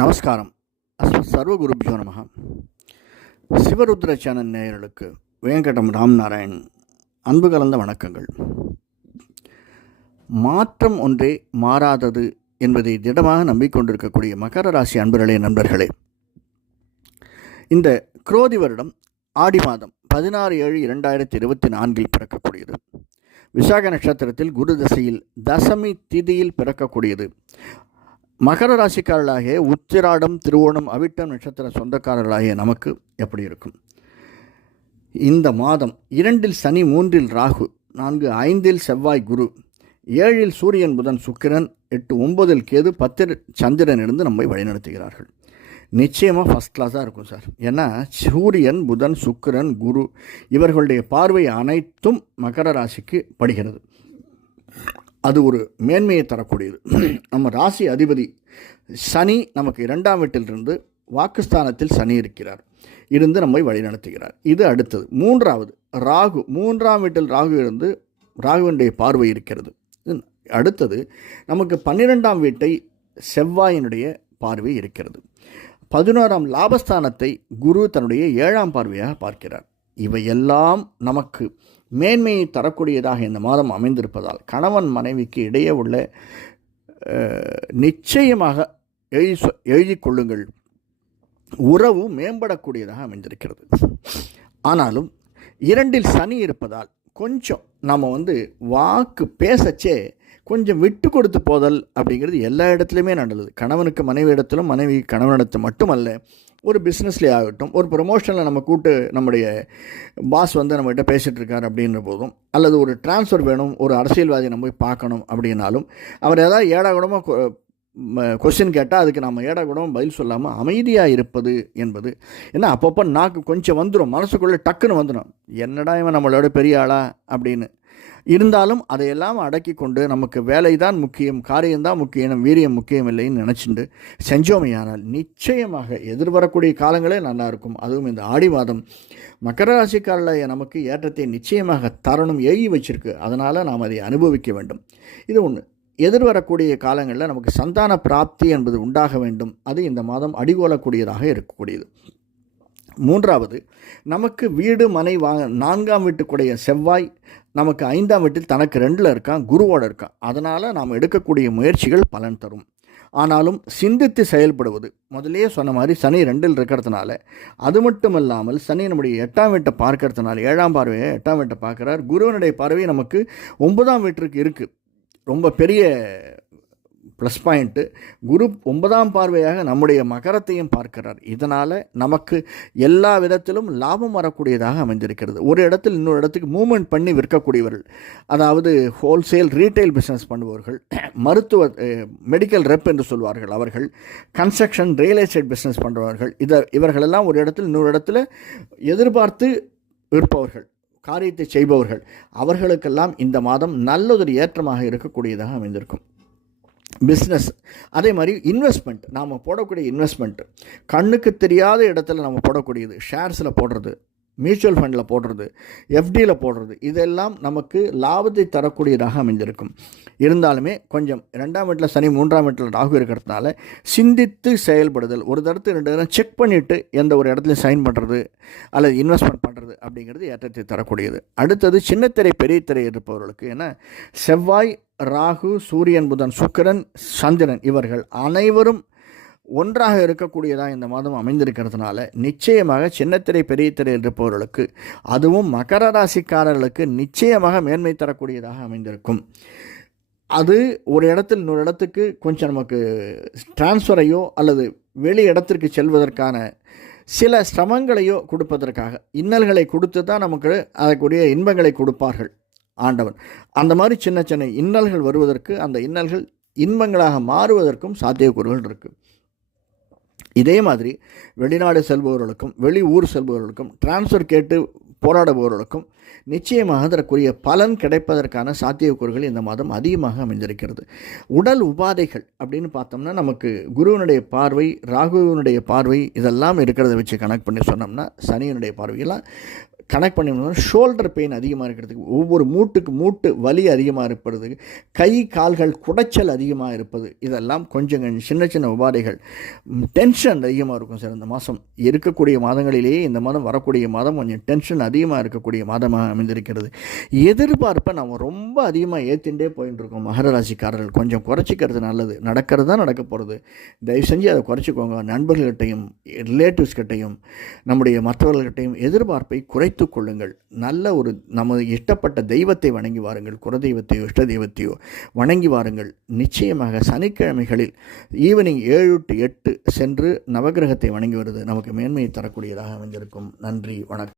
நமஸ்காரம். சர்வகுருபியோ நமஹ. சிவருத்ர சேனல் நேயர்களுக்கு வேங்கடம் ராம்நாராயண் அன்பு கலந்த வணக்கங்கள். மாற்றம் ஒன்றே மாறாதது என்பதை திடமாக நம்பிக்கொண்டிருக்கக்கூடிய மகர ராசி அன்பர்களே, நண்பர்களே, இந்த குரோதி வருடம் ஆடி மாதம் 16/7/2024 பிறக்கக்கூடியது. விசாக நட்சத்திரத்தில் குரு திசையில் தசமி திதியில் பிறக்கக்கூடியது. மகர ராசிக்காரர்களாகிய உத்திராடம், திருவோணம், அவிட்டம் நட்சத்திர சொந்தக்காரர்களாகிய நமக்கு எப்படி இருக்கும்? இந்த மாதம் 2இல் சனி, 3இல் ராகு, 4, 5இல் செவ்வாய், குரு, 7இல் சூரியன், புதன், சுக்கிரன், 8, 9இல் கேது, 10இல் சந்திரன் இருந்து நம்மை வழிநடத்துகிறார்கள். நிச்சயமாக ஃபஸ்ட் கிளாஸாக இருக்கும் சார். ஏன்னா சூரியன், புதன், சுக்கிரன், குரு இவர்களுடைய பார்வை அனைத்தும் மகர ராசிக்கு படுகிறது. அது ஒரு மேன்மையை தரக்கூடியது. நம்ம ராசி அதிபதி சனி நமக்கு 2ஆம் வீட்டிலிருந்து வாக்குஸ்தானத்தில் சனி இருக்கிறார், இருந்து நம்மை வழிநடத்துகிறார். இது அடுத்தது. 3வது ராகு, 3ஆம் வீட்டில் ராகு இருந்து ராகுவினுடைய பார்வை இருக்கிறது. அடுத்தது நமக்கு 12ஆம் வீட்டை செவ்வாயினுடைய பார்வை இருக்கிறது. 11ஆம் லாபஸ்தானத்தை குரு தன்னுடைய 7ஆம் பார்வையாக பார்க்கிறார். இவையெல்லாம் நமக்கு மேன்மையை தரக்கூடியதாக இந்த மாதம் அமைந்திருப்பதால் கணவன் மனைவிக்கு இடையே உள்ள நிச்சயமாக எழுதி கொள்ளுங்கள், உறவு மேம்படக்கூடியதாக அமைந்திருக்கிறது. ஆனாலும் 2இல் சனி இருப்பதால் கொஞ்சம் நம்ம வாக்கு பேசச்சே கொஞ்சம் விட்டு கொடுத்து போதல் அப்படிங்கிறது எல்லா இடத்துலையுமே நல்லது. கணவனுக்கு மனைவி இடத்திலும், மனைவி கணவனிடத்தில் மட்டுமல்ல, ஒரு பிஸ்னஸ்லேயே ஆகட்டும், ஒரு ப்ரொமோஷனில் நம்ம நம்முடைய பாஸ் நம்மகிட்ட பேசிகிட்டு இருக்கார் அப்படின்ற போதும், அல்லது ஒரு டிரான்ஸ்ஃபர் வேணும், ஒரு அரசியல்வாதி நம்ம போய் பார்க்கணும் அப்படின்னாலும், அவர் ஏதாவது ஏடாகுடமாக கொஸ்டின் கேட்டால் அதுக்கு நம்ம ஏடாகுடமாக பதில் சொல்லாமல் அமைதியாக இருப்பது என்பது. ஏன்னா அப்பப்போ நாக்கு கொஞ்சம் வந்துடும், மனசுக்குள்ளே டக்குன்னு வந்துடும், என்னடா இவன் நம்மளோட பெரிய ஆளா அப்படின்னு. இருந்தாலும் அதையெல்லாம் அடக்கி கொண்டு நமக்கு வேலை தான் முக்கியம், காரியம்தான் முக்கியம், வீரியம் முக்கியம் இல்லைன்னு நினச்சிட்டு செஞ்சோமையானால் நிச்சயமாக எதிர்வரக்கூடிய காலங்களே நல்லாயிருக்கும். அதுவும் இந்த ஆடி மாதம் மகர ராசிக்காரர்களாக நமக்கு ஏற்றத்தை நிச்சயமாக தரணும் எழுதி வச்சிருக்கு. அதனால் நாம் அதை அனுபவிக்க வேண்டும். இது ஒன்று. எதிர்வரக்கூடிய காலங்களில் நமக்கு சந்தான பிராப்தி என்பது உண்டாக வேண்டும். அது இந்த மாதம் அடிகோலக்கூடியதாக இருக்கக்கூடியது. 3வது நமக்கு வீடு மனை 4ஆம் வீட்டுக்குடைய செவ்வாய் நமக்கு 5ஆம் வீட்டில் தனக்கு 2இல் இருக்கான், குருவோடு இருக்கான். அதனால் நாம் எடுக்கக்கூடிய முயற்சிகள் பலன் தரும். ஆனாலும் சிந்தித்து செயல்படுவது, முதலே சொன்ன மாதிரி சனி 2இல் இருக்கிறதுனால, அது மட்டும் இல்லாமல் சனி நம்முடைய 8ஆம் வீட்டை பார்க்கறதுனால, 7ஆம் பார்வையை 8ஆம் வீட்டை பார்க்குறார். குருவனுடைய பார்வை நமக்கு 9ஆம் வீட்டிற்கு இருக்குது. ரொம்ப பெரிய ப்ளஸ் பாயிண்ட்டு. குரு 9ஆம் பார்வையாக நம்முடைய மகரத்தையும் பார்க்கிறார். இதனால் நமக்கு எல்லா விதத்திலும் லாபம் வரக்கூடியதாக அமைந்திருக்கிறது. ஒரு இடத்தில் இன்னொரு இடத்துக்கு மூவ்மெண்ட் பண்ணி விற்கக்கூடியவர்கள், அதாவது ஹோல்சேல் ரீட்டைல் பிஸ்னஸ் பண்ணுபவர்கள், மருத்துவ மெடிக்கல் ரெப் என்று சொல்வார்கள் அவர்கள், கன்ஸ்ட்ரக்ஷன் ரியல் எஸ்டேட் பிஸ்னஸ் பண்ணுறவர்கள், இவர்களெல்லாம் ஒரு இடத்தில் இன்னொரு இடத்துல எதிர்பார்த்து விற்பவர்கள், காரியத்தை செய்பவர்கள், அவர்களுக்கெல்லாம் இந்த மாதம் நல்லதொரு ஏற்றமாக இருக்கக்கூடியதாக அமைந்திருக்கும். பிஸ்னஸ் அதே மாதிரி இன்வெஸ்ட்மெண்ட், நாம் போடக்கூடிய இன்வெஸ்ட்மெண்ட் கண்ணுக்கு தெரியாத இடத்துல நம்ம போடக்கூடியது, ஷேர்ஸில் போடுறது, மியூச்சுவல் ஃபண்டில் போடுறது, எஃப்டியில் போடுறது, இதெல்லாம் நமக்கு லாபத்தை தரக்கூடியதாக அமைந்திருக்கும். இருந்தாலுமே கொஞ்சம் 2ஆம் வீட்டில் சனி, 3ஆம் வீட்டில் ராகு இருக்கிறதுனால சிந்தித்து செயல்படுதல், ஒரு தடத்து 2 தடவை செக் பண்ணிவிட்டு எந்த ஒரு இடத்துலையும் சைன் பண்ணுறது அல்லது இன்வெஸ்ட்மெண்ட் பண்ணுறது அப்படிங்கிறது ஏற்றத்தை தரக்கூடியது. அடுத்தது சின்னத்திரை பெரிய திரை இருப்பவர்களுக்கு, ஏன்னா செவ்வாய், ராகு, சூரியன், புதன், சுக்கிரன், சந்திரன் இவர்கள் அனைவரும் ஒன்றாக இருக்கக்கூடியதாக இந்த மாதம் அமைந்திருக்கிறதுனால நிச்சயமாக சின்னத்திரை பெரிய திரை இருப்பவர்களுக்கு, அதுவும் மகர ராசிக்காரர்களுக்கு நிச்சயமாக மேன்மை தரக்கூடியதாக அமைந்திருக்கும். அது ஒரு இடத்தில் இன்னொரு இடத்துக்கு கொஞ்சம் நமக்கு டிரான்ஸ்ஃபரையோ அல்லது வெளி இடத்திற்கு செல்வதற்கான சில சிரமங்களையோ கொடுப்பதற்காக இன்னல்களை கொடுத்து தான் நமக்கு அதற்குரிய இன்பங்களை கொடுப்பார்கள் ஆண்டவன். அந்த மாதிரி சின்ன சின்ன இன்னல்கள் வருவதற்கு, அந்த இன்னல்கள் இன்பங்களாக மாறுவதற்கும் சாத்தியக்கூறுகள் இருக்குது. இதே மாதிரி வெளிநாடு செல்பவர்களுக்கும், வெளி ஊர் செல்பவர்களுக்கும், டிரான்ஸ்ஃபர் கேட்டு போராடுபவர்களுக்கும் நிச்சயமாக அதற்குரிய பலன் கிடைப்பதற்கான சாத்தியக்கூறுகள் இந்த மாதம் அதிகமாக அமைந்திருக்கிறது. உடல் உபாதைகள் அப்படின்னு பார்த்தோம்னா நமக்கு குருவினுடைய பார்வை, ராகுவினுடைய பார்வை இதெல்லாம் இருக்கிறத வச்சு கனெக்ட் பண்ணி சொன்னோம்னா, சனியினுடைய பார்வையெல்லாம் கனெக்ட் பண்ணி ஷோல்டர் பெயின் அதிகமாக இருக்கிறதுக்கு, ஒவ்வொரு மூட்டு வலி அதிகமாக இருப்பதுக்கு, கை கால்கள் குடைச்சல் அதிகமாக இருப்பது, இதெல்லாம் கொஞ்சம் சின்ன சின்ன உபாதைகள். டென்ஷன் அதிகமாக இருக்கும் சார். இந்த மாதம் இருக்கக்கூடிய மாதங்களிலேயே இந்த மாதம் வரக்கூடிய மாதம் கொஞ்சம் டென்ஷன் அதிகமாக இருக்கக்கூடிய மாதமாக அமைந்திருக்கிறது. எதிர்பார்ப்பை நம்ம ரொம்ப அதிகமாக ஏற்றிண்டே போயிட்டு இருக்கோம். மகர ராசிக்காரர்கள் கொஞ்சம் குறைச்சிக்கிறது நல்லது. நடக்கிறது தான் நடக்க போகிறது. தயவு செஞ்சு அதை குறைச்சிக்கோங்க. நண்பர்கள்கிட்டையும் ரிலேட்டிவ்ஸ்கிட்டையும் நம்முடைய மற்றவர்கள்கிட்டையும் எதிர்பார்ப்பை குறைத்து கொள்ளுங்கள். நல்ல ஒரு நமது இஷ்டப்பட்ட தெய்வத்தை வணங்கி வாருங்கள். குலதெய்வத்தையோ இஷ்ட தெய்வத்தையோ வணங்கி வாருங்கள். நிச்சயமாக சனிக்கிழமைகளில் ஈவினிங் 7 to 8 சென்று நவகிரகத்தை வணங்கி வருது நமக்கு மேன்மையை தரக்கூடியதாக அமைந்திருக்கும். நன்றி, வணக்கம்.